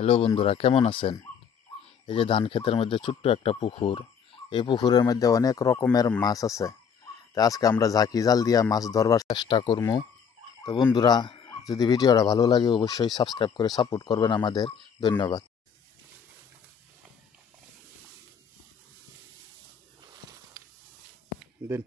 হ্যালো বন্ধুরা, কেমন আছেন? এই যে ধান ক্ষেতের মধ্যে ছোট্ট একটা পুকুর, এই পুকুরের মধ্যে অনেক রকমের মাছ আছে। তা আজকে আমরা ঝাঁকি জাল দিয়া মাছ ধরবার চেষ্টা করবো। তো বন্ধুরা, যদি ভিডিওটা ভালো লাগে অবশ্যই সাবস্ক্রাইব করে সাপোর্ট করবেন আমাদের। ধন্যবাদ। দিন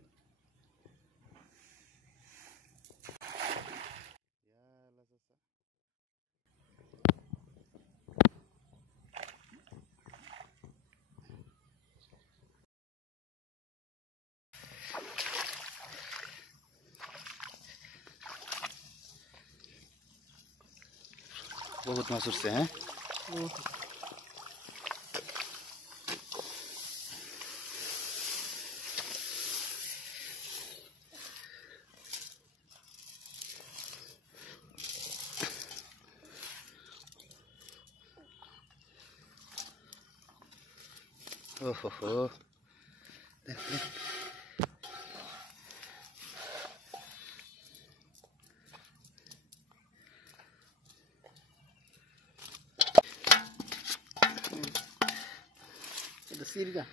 বহুত মাছ উঠছে। হ্যাঁ, ওহো, দেখ দেখ। এটা সিরগা।